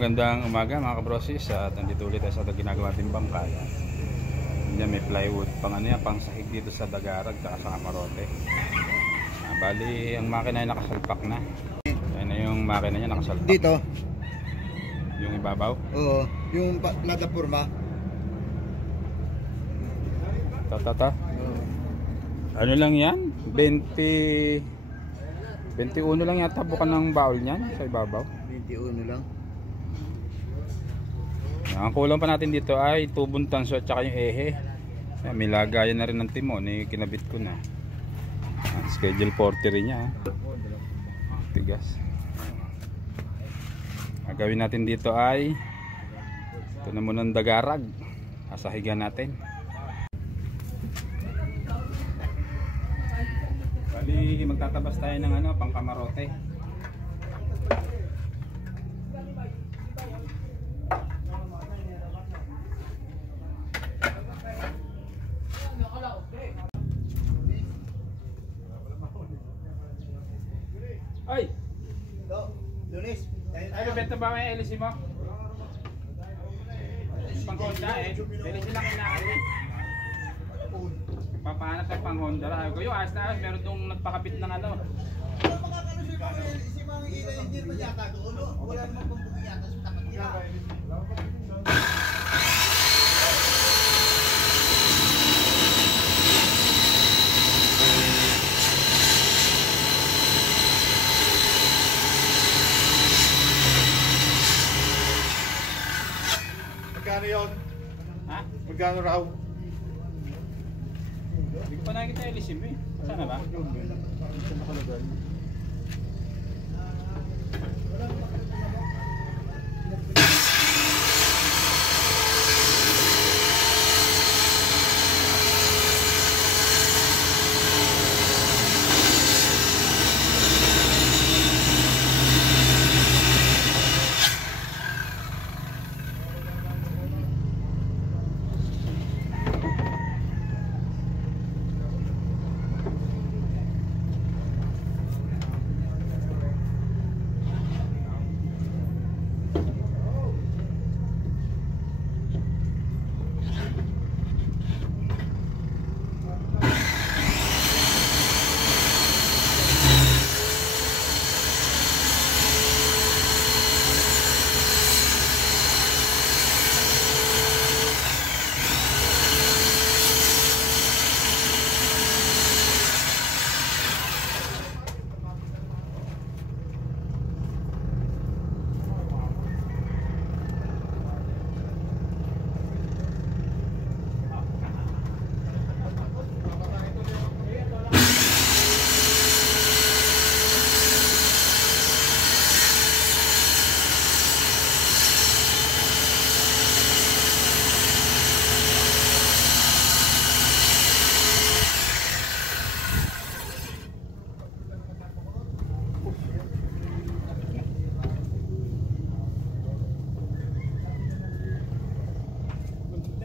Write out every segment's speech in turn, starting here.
Magandang umaga mga kabrosis, at nandito ulit tayo sa ginagawa natin bangka. Yan, may plywood pang ano yan, pang sahig dito sa Dagarag at sa Camarote. Bali ang makina ay nakasalpak na. Yan na yung makina niya, nakasalpak dito yung ibabaw. Oo, yung plataforma. Ano lang yan, 21 lang yata bukan ng baul niyan sa ibabaw. 21 lang. Ang kulang pa natin dito ay tubong tanso at saka yung ehe. May lagayan na rin ng timon, kinabit ko na. Schedule 40 rin niya. Tigas. Ang gawin natin dito ay ito na muna ng Dagarag. Asahigan natin. Bali magtatabas tayo ng ano, pang Camarote. Ay! Lunes. Ay, bebenta ba may LC mo? Pang Honda eh. LC lang kailangan eh. Papahanap tayo pang Honda. Ayaw ko yung ayos na ayos. Meron itong nagpakabit ng ano. Wala makakano si mga engineer mo yata doon. Wala naman pang bumiyata sa tapat nila. Magkano yun? Ha? Magkano raw? Hindi ko pa nakikita LC mo eh. Saan na ba? Saan nakalagay?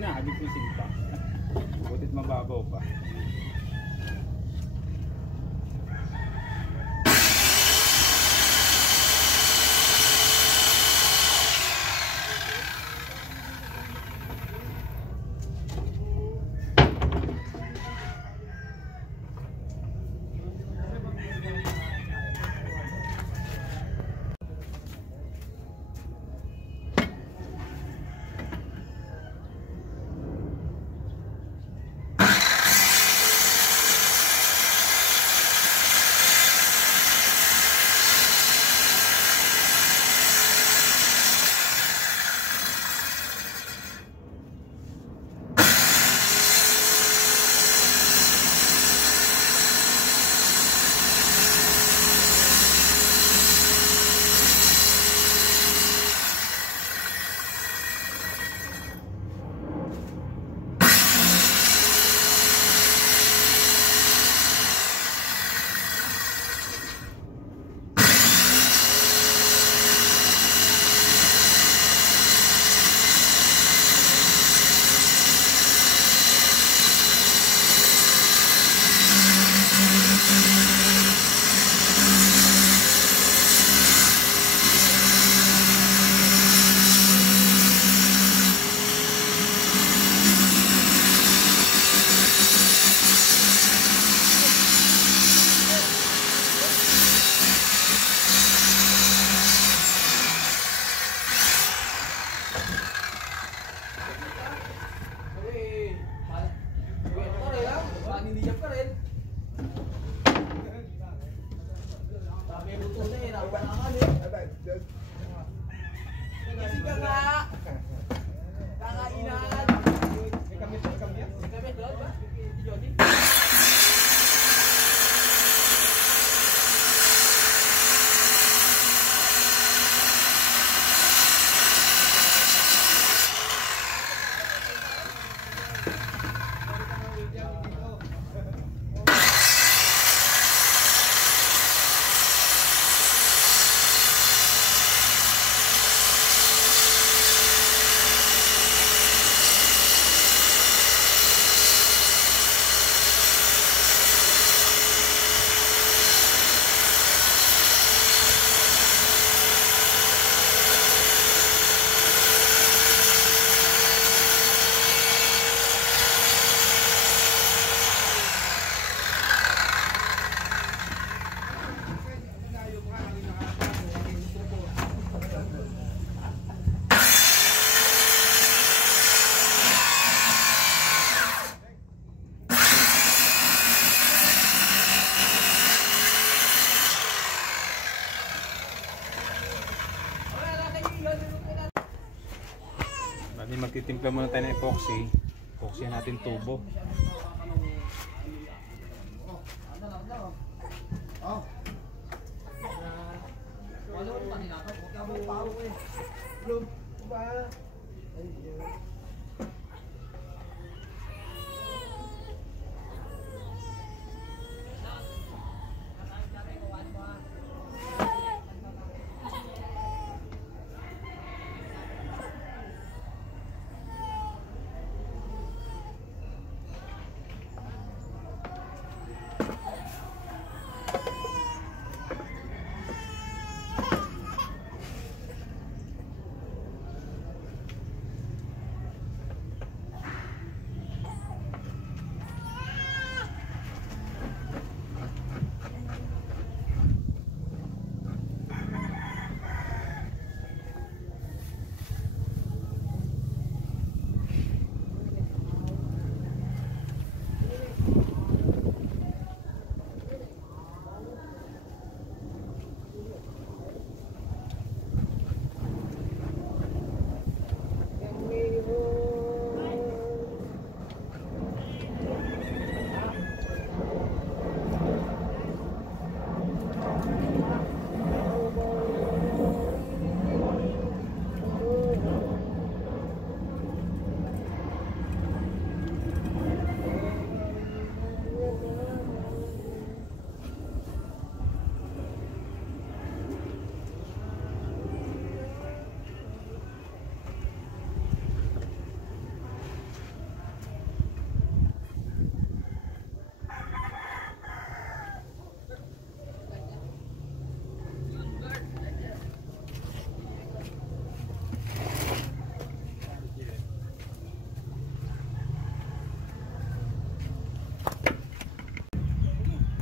Nakagit yung sinta. Butit mababaw pa. Bali magtitimpla muna tayo ng epoxy. Epoxy natin tubo.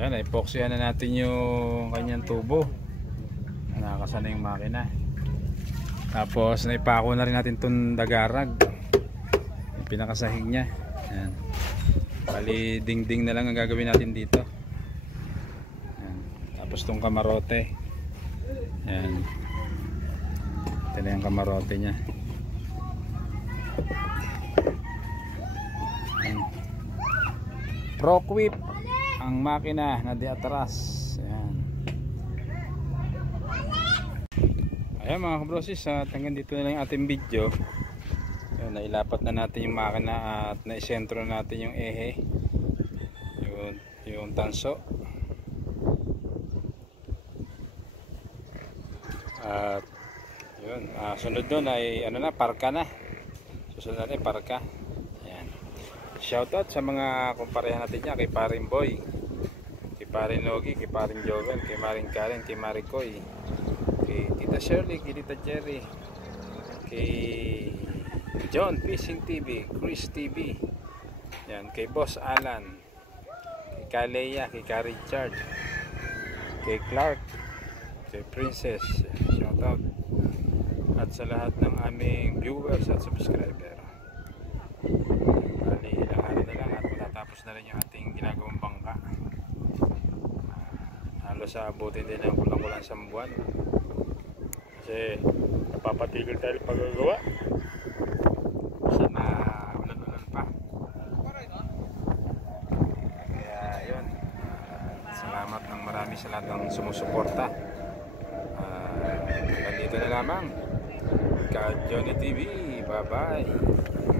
Ayan, epoxyan na natin yung kanyang tubo. Nakakasa na yung makina. Tapos naipako na rin natin itong dagarag, yung pinakasahig nya. Ayan. Bali dingding na lang ang gagawin natin dito. Ayan. Tapos itong kamarote. Ayan. Ito na yung kamarote nya. Ayan. Proquip ang makina na di atras. Ayan. Ayan mga kabrosis, hanggang dito na lang yung ating video. Ayan, nailapat na natin yung makina at naisentro natin yung ehe, yung tanso. At yun, sunod doon ay ano na, parka na. Susunod natin parka. Shoutout sa mga kumparehan natin dyan, kay Paring Boy, kay Paring Logi, kay Paring Joven, kay Maring Karen, kay Maricoy, kay Tita Shirley, kay Tita Jerry, kay John Fishing TV, Chris TV, yan, kay Boss Alan, kay Kaleya, kay Ka Richard, kay Clark, kay Princess. Shoutout. At sa lahat ng aming viewers followers at subscriber. Bali, ilang araw na lang at matatapos na rin yung ating ginagawang bangka. Halos abutin din ng kulang-kulang 1 buwan. Kasi napapatigil tayo paggagawa. Sana ulan-ulan pa. Kaya yun. Salamat ng marami sa lahat ng sumusuporta. Nandito na lamang. Ka Johnny TV. Bye-bye.